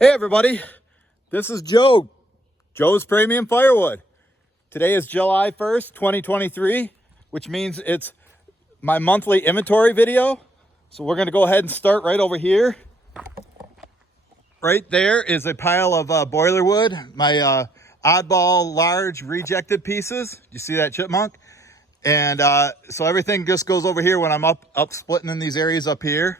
Hey everybody, this is Joe's Premium Firewood. Today is July 1st, 2023, which means it's my monthly inventory video. So we're gonna go ahead and start right over here. Right there is a pile of boiler wood, my oddball large rejected pieces. You see that, chipmunk? And so everything just goes over here when I'm up splitting in these areas up here.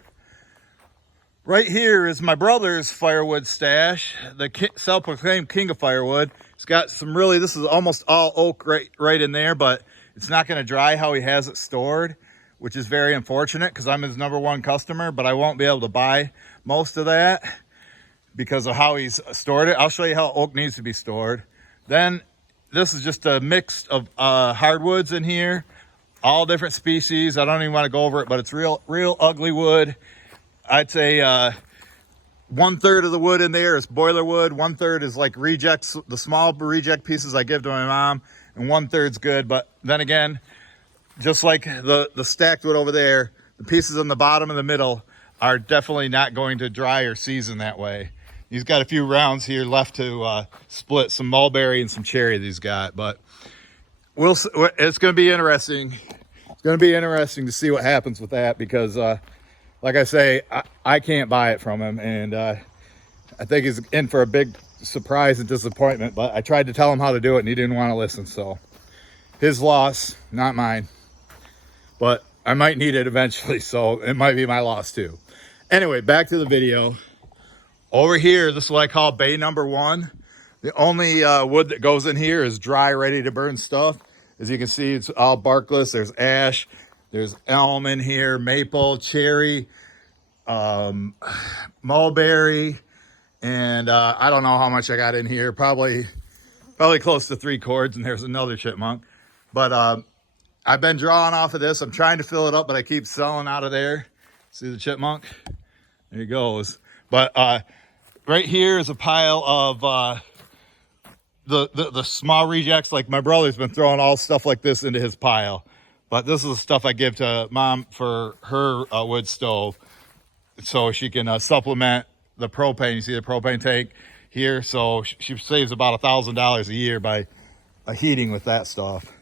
Right here is my brother's firewood stash, the self-proclaimed king of firewood. It's got some this is almost all oak right in there, but it's not going to dry how he has it stored, which is very unfortunate because I'm his #1 customer, but I won't be able to buy most of that because of how he's stored it. I'll show you how oak needs to be stored. Then this is just a mix of hardwoods in here, all different species. I don't even want to go over it, but it's real ugly wood. I'd say 1/3 of the wood in there is boiler wood, 1/3 is like rejects, the small reject pieces I give to my mom, and 1/3's good. But then again, just like the stacked wood over there, the pieces on the bottom and the middle are definitely not going to dry or season that way. He's got a few rounds here left to split, some mulberry and some cherry that he's got, but it's going to be interesting. It's going to be interesting to see what happens with that because like I say, I can't buy it from him, and I think he's in for a big surprise and disappointment, but I tried to tell him how to do it and he didn't want to listen, so his loss, not mine. But I might need it eventually, so it might be my loss too. Anyway, back to the video. Over here, this is what I call bay #1. The only wood that goes in here is dry, ready to burn stuff. As you can see, it's all barkless. There's ash, there's elm in here, maple, cherry, mulberry, and I don't know how much I got in here. Probably close to 3 cords, and there's another chipmunk. But I've been drawing off of this. I'm trying to fill it up, but I keep selling out of there. See the chipmunk? There he goes. But right here is a pile of the small rejects. Like my brother's been throwing all stuff like this into his pile. But this is the stuff I give to mom for her wood stove so she can supplement the propane. You see the propane tank here? So she saves about $1,000 a year by heating with that stuff.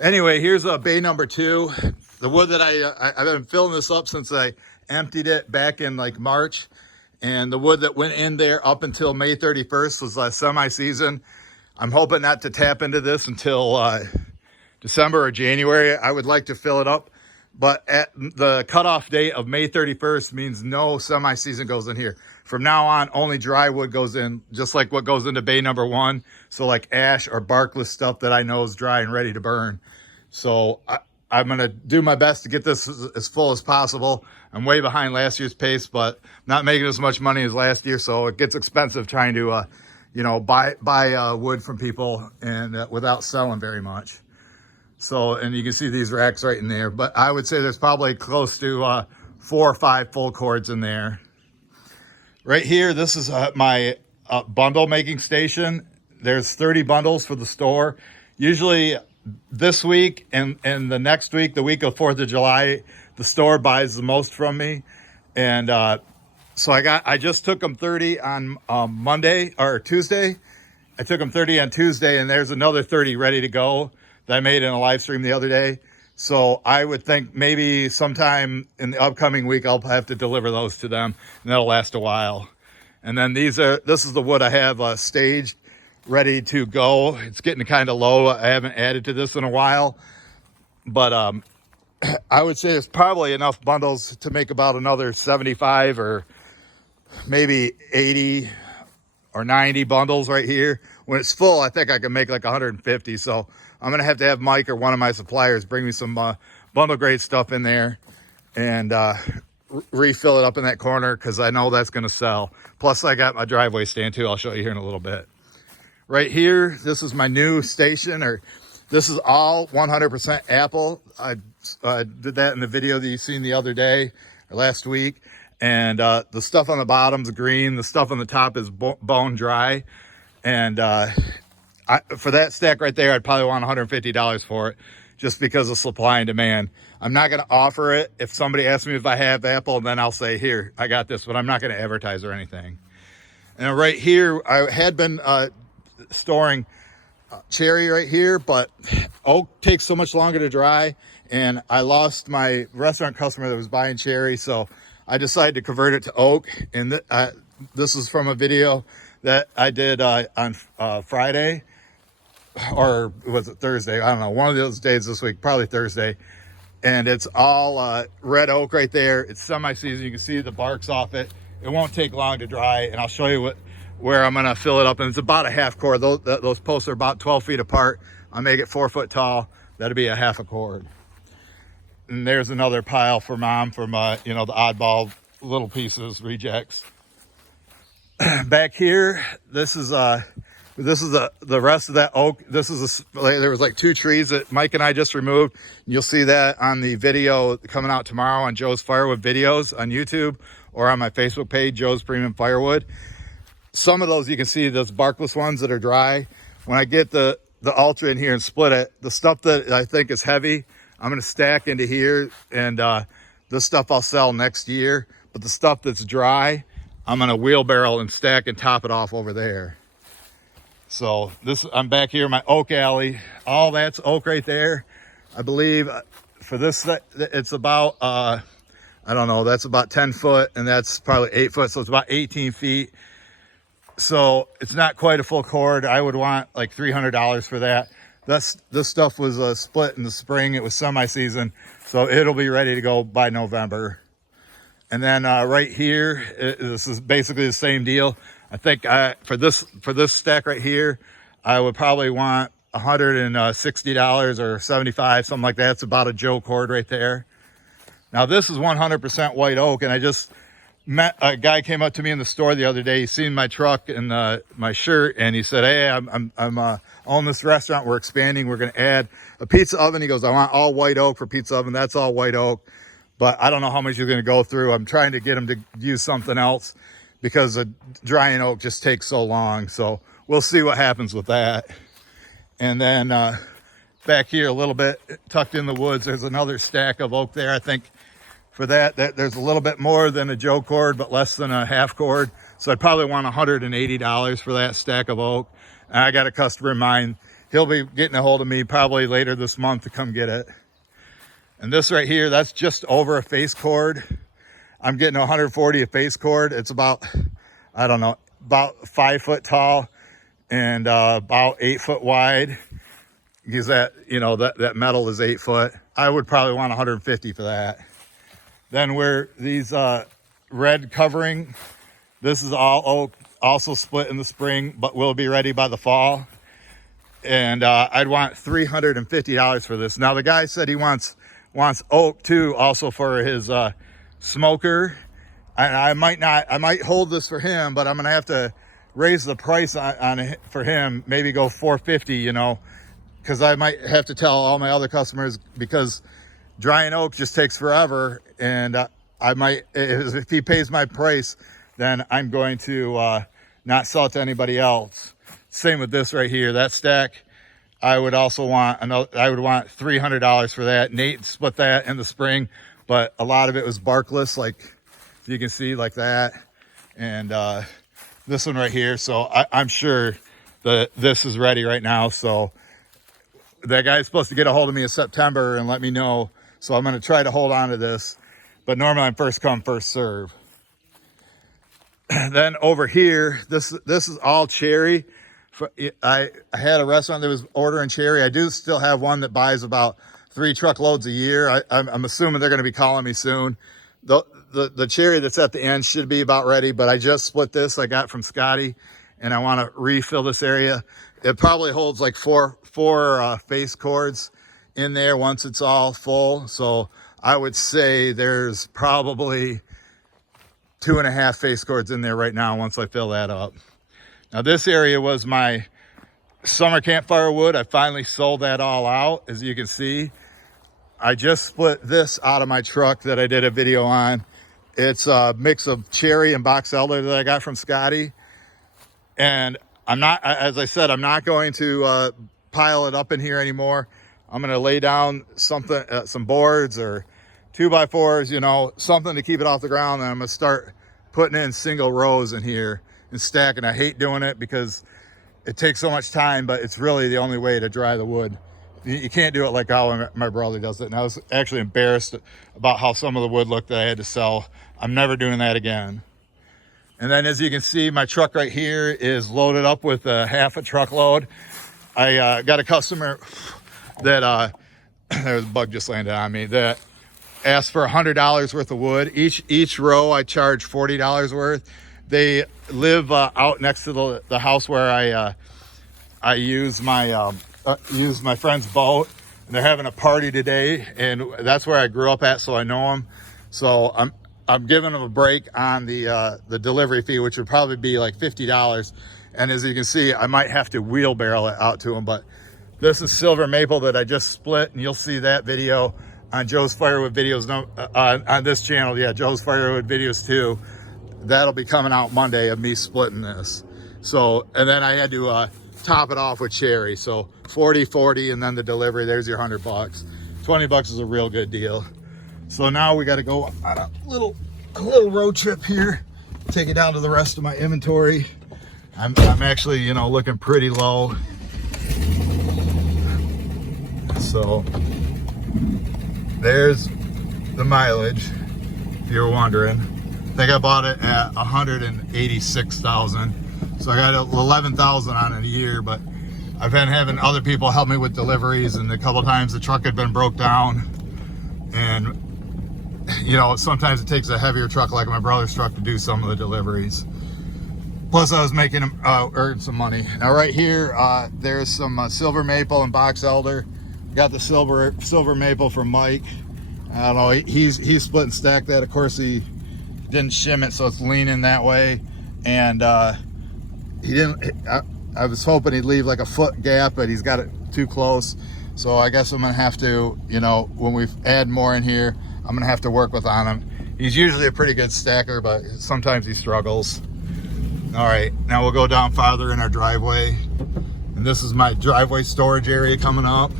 Anyway, here's bay #2. The wood that I've been filling this up since I emptied it back in like March. And the wood that went in there up until May 31st was semi-season. I'm hoping not to tap into this until December or January. I would like to fill it up, but at the cutoff date of May 31st means no semi-season goes in here. From now on, only dry wood goes in, just like what goes into bay #1. So like ash or barkless stuff that I know is dry and ready to burn. So I'm going to do my best to get this as full as possible. I'm way behind last year's pace, but not making as much money as last year. So it gets expensive trying to, buy wood from people and without selling very much. So, and you can see these racks right in there, but I would say there's probably close to 4 or 5 full cords in there. Right here, this is my bundle making station. There's 30 bundles for the store. Usually this week and the next week, the week of 4th of July, the store buys the most from me. And so I just took them 30 on Monday or Tuesday. I took them 30 on Tuesday, and there's another 30 ready to go that I made in a live stream the other day. So I would think maybe sometime in the upcoming week, I'll have to deliver those to them, and that'll last a while. And then this is the wood I have staged, ready to go. It's getting kind of low. I haven't added to this in a while, but I would say there's probably enough bundles to make about another 75 or maybe 80 or 90 bundles right here. When it's full, I think I can make like 150. So I'm going to have Mike or one of my suppliers bring me some bundle grade stuff in there and refill it up in that corner because I know that's going to sell. Plus I got my driveway stand too. I'll show you here in a little bit. Right here, this is my new station, or this is all 100% apple. I did that in the video that you seen the other day or last week. And the stuff on the bottom's green. The stuff on the top is bone dry. And for that stack right there, I'd probably want $150 for it just because of supply and demand. I'm not going to offer it. If somebody asks me if I have apple, then I'll say, here, I got this, but I'm not going to advertise or anything. And right here, I had been storing cherry right here, but oak takes so much longer to dry, and I lost my restaurant customer that was buying cherry, so I decided to convert it to oak. And this is from a video that I did on Friday, or was it Thursday? I don't know, one of those days this week, probably Thursday. And it's all red oak right there. It's semi-seasoned. You can see the barks off it. It won't take long to dry, and I'll show you where I'm gonna fill it up. And it's about a half cord. Those posts are about 12 feet apart. I'll make it 4 foot tall. That'll be a half a cord. And there's another pile for mom from you know, the oddball little pieces, rejects. Back here, this is the rest of that oak. This is there was like 2 trees that Mike and I just removed. You'll see that on the video coming out tomorrow on Joe's Firewood videos on YouTube or on my Facebook page, Joe's Premium Firewood. Some of those you can see, those barkless ones that are dry. When I get the Ultra in here and split it, the stuff that I think is heavy, I'm gonna stack into here, and this stuff I'll sell next year. But the stuff that's dry, I'm gonna wheelbarrow and stack and top it off over there. So I'm back here in my oak alley. All that's oak right there. I believe for this, it's about, I don't know, that's about 10 foot, and that's probably 8 foot. So it's about 18 feet. So it's not quite a full cord. I would want like $300 for that. This stuff was split in the spring. It was semi-season, so it'll be ready to go by November. And then right here, this is basically the same deal. I think for this stack right here, I would probably want $160 or $75, something like that. It's about a Joe cord right there. Now this is 100% white oak, and I just met a guy came up to me in the store the other day. He seen my truck and my shirt, and he said, "Hey, I'm own this restaurant. We're expanding. We're going to add a pizza oven." He goes, "I want all white oak for pizza oven." That's all white oak, but I don't know how much you're going to go through. I'm trying to get him to use something else because the drying oak just takes so long. So we'll see what happens with that. And then back here a little bit tucked in the woods, there's another stack of oak there. I think for that there's a little bit more than a Joe cord, but less than a half cord. So I'd probably want $180 for that stack of oak. And I got a customer in mind. He'll be getting a hold of me probably later this month to come get it. And this right here, that's just over a face cord. I'm getting 140 a face cord. It's about, I don't know, about 5 foot tall and about 8 foot wide. Because that, you know, that metal is 8 foot. I would probably want 150 for that. Then where these red covering, this is all oak, also split in the spring, but will be ready by the fall. And I'd want $350 for this. Now the guy said he wants oak too, also for his smoker. And I might hold this for him, but I'm gonna have to raise the price on it for him. Maybe go $450, you know, because I might have to tell all my other customers, because drying oak just takes forever, and I might, if he pays my price, then I'm going to not sell it to anybody else. Same with this right here, that stack. I would also want I would want $300 for that. Nate split that in the spring, but a lot of it was barkless, like you can see, like that. And this one right here. So I'm sure that this is ready right now. So that guy's supposed to get a hold of me in September and let me know. So I'm going to try to hold on to this, but normally I'm first come, first serve. Then over here, this is all cherry. I had a restaurant that was ordering cherry. I do still have one that buys about 3 truckloads a year. I'm assuming they're going to be calling me soon. The cherry that's at the end should be about ready, but I just split this. I got from Scotty, and I want to refill this area. It probably holds like four face cords in there once it's all full. So I would say there's probably 2.5 face cords in there right now once I fill that up. Now this area was my summer campfire wood. I finally sold that all out, as you can see. I just split this out of my truck that I did a video on. It's a mix of cherry and box elder that I got from Scotty. And I'm not, as I said, I'm not going to pile it up in here anymore. I'm going to lay down something, some boards or 2x4s, you know, something to keep it off the ground. And I'm going to start putting in single rows in here. and stack, and I hate doing it because it takes so much time, but it's really the only way to dry the wood. You can't do it like how my brother does it. And I was actually embarrassed about how some of the wood looked that I had to sell. I'm never doing that again. And then as you can see, my truck right here is loaded up with half a truckload. I got a customer that, there's a bug just landed on me, that asked for $100 worth of wood. Each row I charge $40 worth. They live out next to the house where I use my friend's boat, and they're having a party today, and that's where I grew up at, so I know them. So I'm giving them a break on the delivery fee, which would probably be like $50. And as you can see, I might have to wheelbarrow it out to them. But this is silver maple that I just split, and you'll see that video on Joe's Firewood videos on this channel. Yeah, Joe's Firewood videos too. That'll be coming out Monday of me splitting this. So, and then I had to top it off with cherry. So 40, and then the delivery, there's your $100. $20 is a real good deal. So now we got to go on a little road trip here, take it down to the rest of my inventory. I'm actually, you know, looking pretty low. So there's the mileage, if you're wondering. I think I bought it at 186,000. So I got 11,000 on it a year, but I've been having other people help me with deliveries, and a couple times the truck had been broke down. And you know, sometimes it takes a heavier truck like my brother's truck to do some of the deliveries. Plus I was making him earn some money. Now right here, there's some silver maple and box elder. Got the silver maple from Mike. I don't know, he's split and stacked that. Of course he didn't shim it, so it's leaning that way. And he didn't, I was hoping he'd leave like a foot gap, but he's got it too close. So I guess I'm gonna have to, you know, when we add more in here, I'm gonna have to work with on him. He's usually a pretty good stacker, but sometimes he struggles. All right, now we'll go down farther in our driveway. And this is my driveway storage area coming up.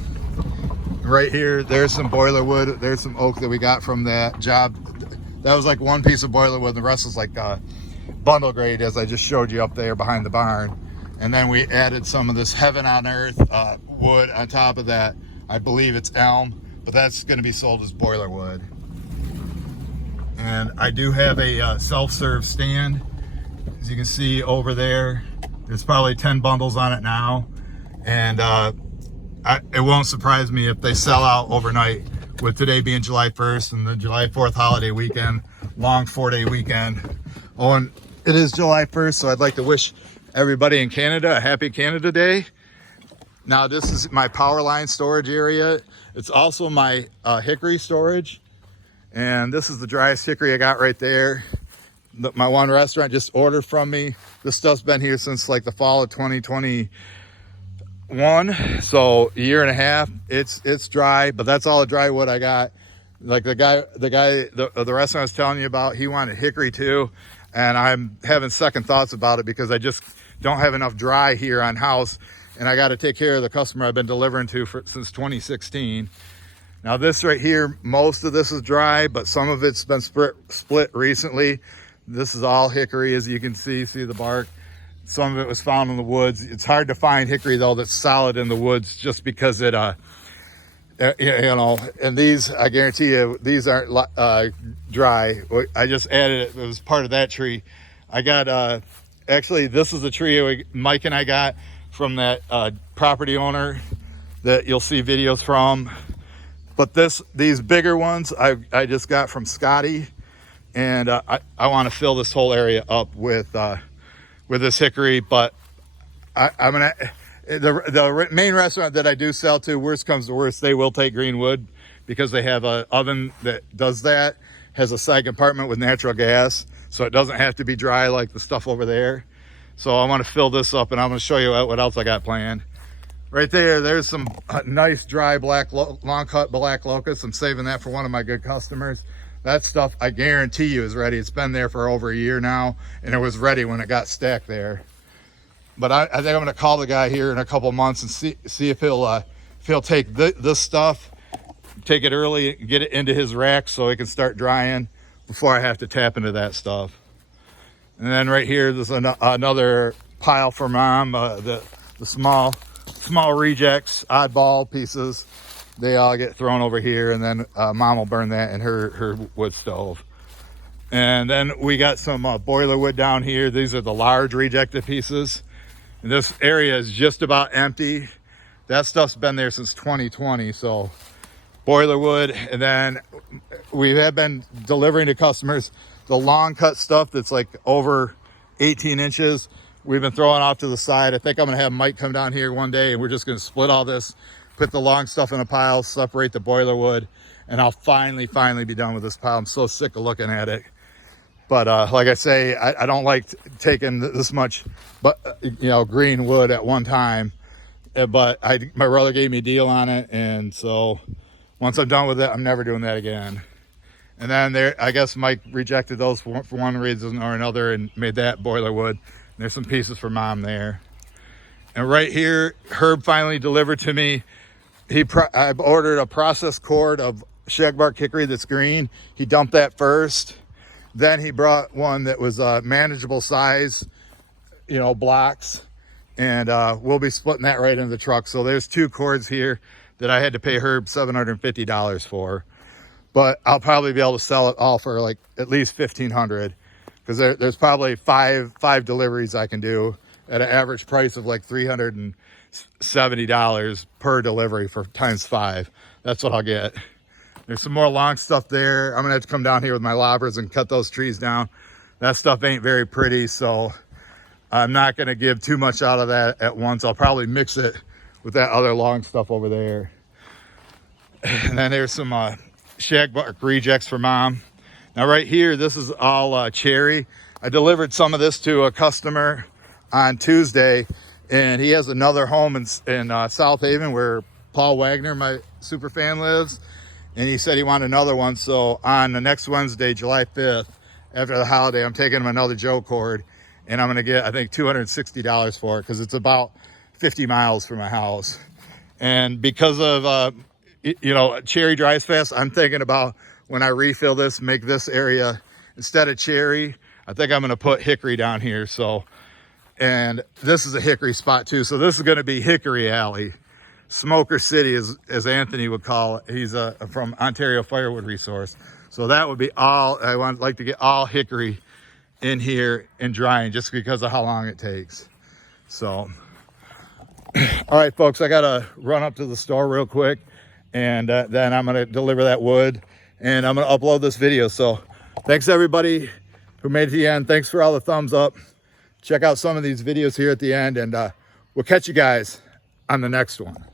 Right here, there's some boiler wood. There's some oak that we got from that job. That was like one piece of boiler wood. The rest was like bundle grade, as I just showed you up there behind the barn. And then we added some of this heaven on earth wood on top of that. I believe it's elm, but that's gonna be sold as boiler wood. And I do have a self-serve stand. As you can see over there, there's probably 10 bundles on it now. And it won't surprise me if they sell out overnight, with today being July 1st and the July 4th holiday weekend, long 4-day weekend. Oh, and it is July 1st, so I'd like to wish everybody in Canada a happy Canada Day. Now this is my power line storage area. It's also my hickory storage. And this is the driest hickory I got right there. My one restaurant just ordered from me. This stuff's been here since like the fall of 2021. So a year and a half. It's dry, but that's all the dry wood I got. Like the restaurant I was telling you about, he wanted hickory too. And I'm having second thoughts about it because I just don't have enough dry here on house. And I got to take care of the customer I've been delivering to since 2016. Now this right here, most of this is dry, but some of it's been split recently. This is all hickory, as you can see the bark. Some of it was found in the woods. It's hard to find hickory though that's solid in the woods, just because it, you know, and these, I guarantee you, these aren't dry. I just added it. It was part of that tree. I got, actually, this is a tree Mike and I got from that property owner that you'll see videos from. But these bigger ones I just got from Scotty, and I want to fill this whole area up with this hickory. But I'm gonna, the main restaurant that I do sell to, worst comes to worst, they will take green wood because they have an oven that does that, has a side compartment with natural gas, so it doesn't have to be dry like the stuff over there. So I want to fill this up, and I'm going to show you what else I got planned. Right there's some nice dry long cut black locust. I'm saving that for one of my good customers. That stuff, I guarantee you, is ready. It's been there for over a year now, and it was ready when it got stacked there. But I think I'm going to call the guy here in a couple months and see if he'll take this stuff, take it early, get it into his rack so it can start drying before I have to tap into that stuff. And then right here, there's another pile for mom. The small rejects, oddball pieces, they all get thrown over here, and then mom will burn that in her wood stove. And then we got some boiler wood down here. These are the large rejected pieces. And this area is just about empty. That stuff's been there since 2020, so boiler wood. And then we have been delivering to customers the long cut stuff that's like over 18 inches. We've been throwing off to the side. I think I'm gonna have Mike come down here one day and we're just gonna split all this, put the long stuff in a pile, separate the boiler wood, and I'll finally be done with this pile. I'm so sick of looking at it. But like I say, I don't like taking this much, but green wood at one time. But my brother gave me a deal on it, and so once I'm done with it, I'm never doing that again. And then I guess Mike rejected those for one reason or another and made that boiler wood. And there's some pieces for mom there. And right here, Herb finally delivered to me. I ordered a processed cord of shagbark hickory that's green. He dumped that first. Then he brought one that was manageable size, blocks. And we'll be splitting that right into the truck. So there's 2 cords here that I had to pay Herb $750 for. But I'll probably be able to sell it all for like at least $1,500, because there's probably five deliveries I can do at an average price of like $370 per delivery for times 5. That's what I'll get. There's some more long stuff there. I'm gonna have to come down here with my lobbers and cut those trees down. That stuff ain't very pretty, so I'm not gonna give too much out of that at once. I'll probably mix it with that other long stuff over there. And then there's some shagbark rejects for mom. Now right here, this is all cherry. I delivered some of this to a customer on Tuesday, and he has another home in South Haven where Paul Wagner, my super fan, lives. And he said he wanted another one. So on the next Wednesday, July 5th, after the holiday, I'm taking him another Joe cord, and I'm gonna get, I think, $260 for it, because it's about 50 miles from my house. And because of cherry dries fast, I'm thinking about when I refill this, make this area, instead of cherry, I think I'm gonna put hickory down here. So, and this is a hickory spot too. So this is gonna be Hickory Alley. Smoker City, as Anthony would call it. He's from Ontario Firewood Resource. So that would be all, I would like to get all hickory in here and drying, just because of how long it takes. So, all right, folks, I gotta run up to the store real quick, and then I'm gonna deliver that wood, and I'm gonna upload this video. So thanks everybody who made it to the end. Thanks for all the thumbs up. Check out some of these videos here at the end, and we'll catch you guys on the next one.